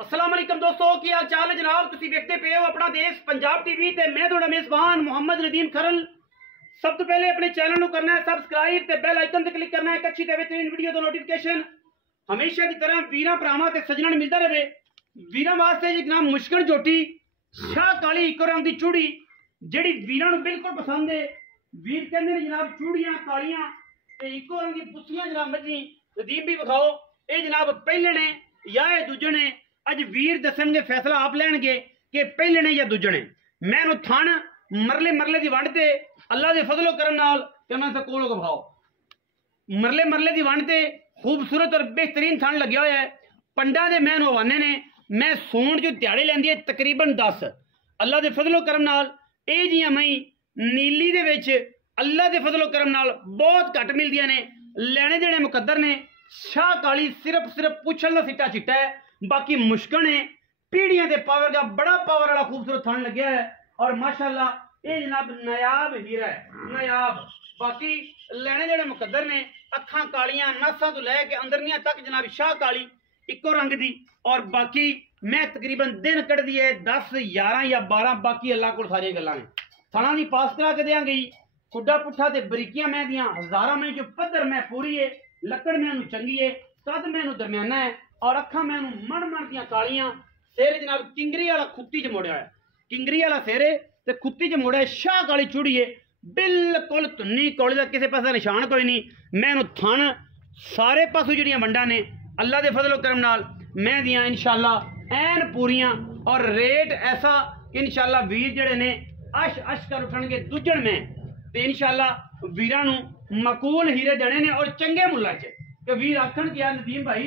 अस्सलाम वालेकुम दोस्तों, की हाल चाल है जनाब। तुसी देखते पे हो अपना देश पंजाब टीवी ते मैं थोड़ा मेजबान मोहम्मद नदीम खरल। सब तो पहले अपने चैनल को करना है सबसक्राइब ते बेल आइकन ते क्लिक करना है अच्छी ते बेहतरीन वीडियो दा नोटिफिकेशन हमेशा की तरह वीरा भरावां ते सजणन मिलता रहे। वीरा वास्ते जनाब मुश्किल झोटी शाह काली इको रंग की चूड़ी जेड़ी वीरा नूं बिल्कुल पसंद है। वीर कहंदे ने जनाब चूड़ियां कालियां ते इको रंग की पुस्सियां जनाब मजी नदीम भी विखाओ। ये जनाब पहले ने या दूजे ने अज वीर दसणगे, फैसला आप लैणगे कि पहले ने या दूजे ने। मैं थण मरले मरले की वंड ते अल्लाह के फजलो करम नाल ते उन्हां दे कोलों विखाओ। मरले मरले की वंड ते खूबसूरत और बेहतरीन थण लग्या होया है। पंडा दे मैं हवाने ने मैं सूण जो दिहाड़ी लैंदी है तकरीबन 10। अल्लाह के फजलो करम नाल ये जियां मई नीली दे विच अल्लाह के फजलो करम नाल बहुत घट मिलदियां ने। लैने देने मुकद्दर ने। शाह काली सिर्फ पुछल का सिट्टा चिट्टा है, बाकी मुश्किल है। पीढ़ियां के पावर का बड़ा पावर वाला खूबसूरत थन लग्या है और माशाअल्लाह ये जनाब नायाब हीरा है, नायाब। बाकी लैने देने मुकद्दर ने। अखां कालियां नासा तो लैके अंदरनियां तक जनाब शाह काली इको रंग दी। और बाकी मैं तकरीबन दिन कढ़दी है 10, 11 या 12। बाकी अल्लाह को सारी गल्लां ने। थणा दी पास करा के देंगे खुडा पुट्ठा ते बरीकियां मैं दियां हजारां में जो पद्धर मैं पूरी है। लकड़ मैनू चंगी है, कद मैनू दरम्याना है और अखा मैनू मण मण दियां कालियां। सिर जनाब किंगरी वाला खुत्ती च मोड़िया है, किंगरी वाला सिर है ते खुत्ती च मोड़िया। शाह काली चूड़ी है बिल्कुल धुन्नी कौली का किसी पासे निशान कोई नहीं। मैनू थण सारे पासों जिहड़ियां वंडां ने अल्लाह के फजलो करम नाल मैं दियां इंशाअल्लाह ऐन पूरियां। और रेट ऐसा कि इंशाअल्लाह वीर जिहड़े ने अश अश कर उठणगे दूजण में ते इंशाअल्लाह वीरां नू मकूल हीरे देने ने और चंगे मुल्ला च। कि वीर आखण कि यार नदीम भाई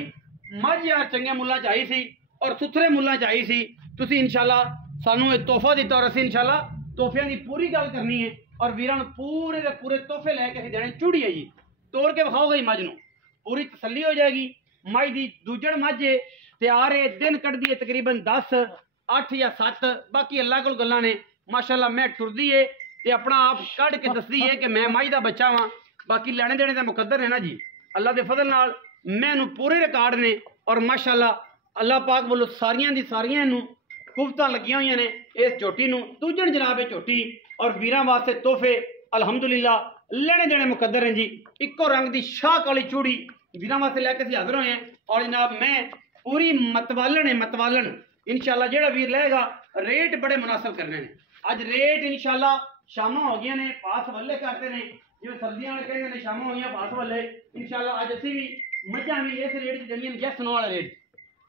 मझ यार चंगे मुल्ला च आई सी और सुथरे मुल्ला च आई सी, तुसी इंशाअल्लाह सानू एक तोहफा दिता और असीं इंशाअल्लाह तोहफियां की पूरी गल करनी है और वीरां नू पूरे के पूरे तोहफे लैके असीं देने। चूड़ी है जी, तोड़ के विखाओ गई मझ नू, पूरी तसल्ली हो जाएगी। मझ दी दूजड़ मझ तैयार है, दिन कढ़दी है तकरीबन 10, 8 या 7। बाकी अल्लाह कोल गल्लां ने। माशाअल्लाह मैं टुरदी है ते अपना आप कढ़ के दसदी है कि मैं मझ दा बच्चा वां। बाकी लैने देने का मुकद्दर है ना जी, अल्लाह के फजल नाल मैनू पूरे रिकॉर्ड ने। और माशाअल्लाह अल्लाह पाक बोलो सारियां दी सारियां नू कुफ्तां लगियां हुई ने इस झोटी नू। दूजण जनाब झोटी और वीरां वास्ते तोहफे अल्हम्दुलिल्लाह लेने देने मुकद्दर हैं जी। इको रंग की शाह काली चूड़ी वीरां वास्ते लैके असीं हाज़र होए हैं। और जनाब मैं पूरी मतवालन है, मतवालन इंशाअल्लाह जेड़ा वीर लेगा रेट बड़े मुनासिब करने ने। अज रेट इंशाअल्लाह शामां हो गई ने पास वल्ले करते हैं, जिवें सर्दियां वाले कहते हैं शामां होइयां पास वल्ले। इंशाअल्लाह अज असीं भी मझां भी इस रेट च देनियां यस नो वाले रेट,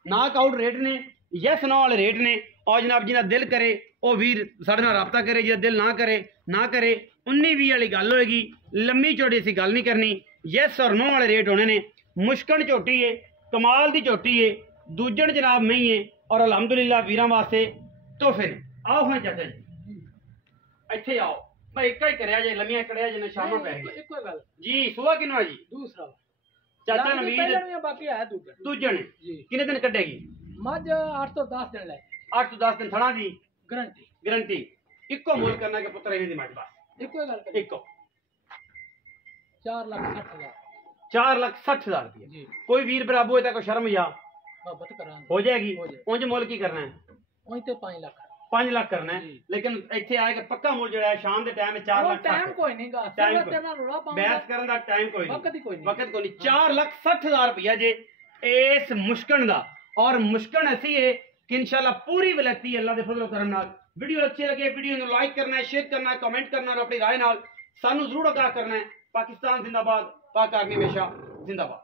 नाक आउट रेट ने, यस नो वाले रेट ने। और जनाब जिहदा दिल करे वह वीर साडे नाल राबता करे, जिहदा दिल ना करे ना करे। 19-20 वाली गल होएगी, लम्मी चौड़ी असीं गल नहीं करनी। यस और नो वाले रेट होने ने। मुश्किल झोटी है, कमाल की झोटी है, दूजण जनाब नहीं है और अलहमदुलिल्लाह वीरां वास्ते तोहफे ने। आओ हां चाचा जी ਇੱਥੇ आओ भाई एक ही करिया जे लम्मियां करिया जे शामां पै गई इको गल जी। सुबह किनवा जी दूसरा चाचा नवीद बाकी है दूजण जी। कितने दिन कटेगी मझ 8 तो 10 दिन ले 8 तो 10 दिन थणा दी गारंटी गारंटी। इको मोल करना के पुत्र इहदी मझ बस इको गल इको 4,60,000 4,60,000 रुपये। कोई वीर बराबो है कोई शर्म या बात करा हो जाएगी। उंज मोल की करना है उंज ते 5 लाख 5 लाख करना है। लेकिन इत्थे आए कि पक्का मुल जो है शाम के टाइम 4 लाख टाइम कोई नहीं गा बहस करने का टाइम कोई नहीं, वक्त कोई नहीं। 4,60,000 रुपया जे इस मुश्किल का। और मुश्किल ऐसी है कि इंशाल्लाह पूरी वलैती अल्लाह के फजल करम नाल। वीडियो अच्छी लगे वीडियो को लाइक करना है, शेयर करना है, कमेंट करना है और अपनी राय नाल सानू जरूर आगाह करना है। पाकिस्तान जिंदाबाद, पाक आर्मी हमेशा जिंदाबाद।